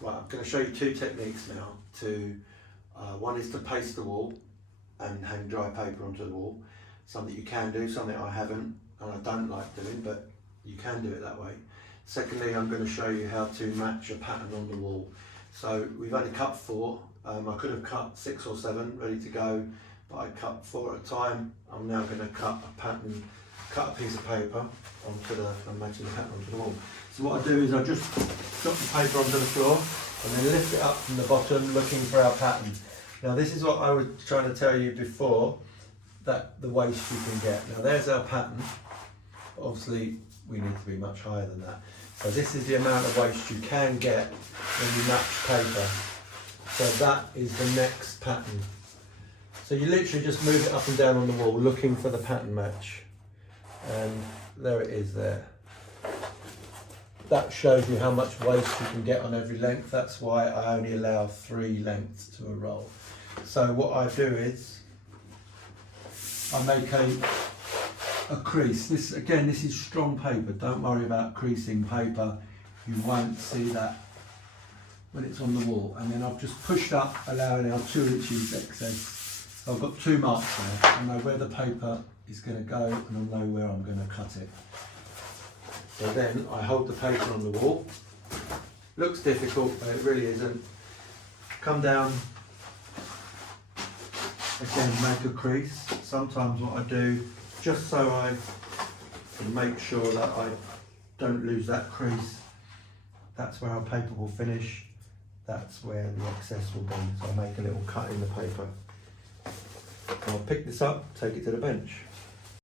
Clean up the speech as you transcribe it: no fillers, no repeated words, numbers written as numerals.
Right, I'm going to show you two techniques now. One is to paste the wall and hang dry paper onto the wall. Something you can do, something I haven't and I don't like doing, but you can do it that way. Secondly, I'm going to show you how to match a pattern on the wall. So we've only cut 4. I could have cut 6 or 7 ready to go, but I cut 4 at a time. I'm now going to cut a pattern, cut a piece of paper and matching the pattern onto the wall. So what I do is I just drop the paper onto the floor and then lift it up from the bottom looking for our pattern. Now this is what I was trying to tell you before, that the waste you can get. Now there's our pattern. Obviously we need to be much higher than that. So this is the amount of waste you can get when you match paper. So that is the next pattern. So you literally just move it up and down on the wall looking for the pattern match. And there it is there. That shows you how much waste you can get on every length. That's why I only allow 3 lengths to a roll. So what I do is I make a crease. This is strong paper. Don't worry about creasing paper. You won't see that when it's on the wall. And then I've just pushed up, allowing our 2 inches excess. I've got 2 marks there. I know where the paper is going to go and I know where I'm going to cut it. So then I hold the paper on the wall. Looks difficult, but it really isn't. Come down, again make a crease. Sometimes what I do, just so I can make sure that I don't lose that crease, that's where our paper will finish, that's where the excess will be. So I make a little cut in the paper. I'll pick this up, take it to the bench.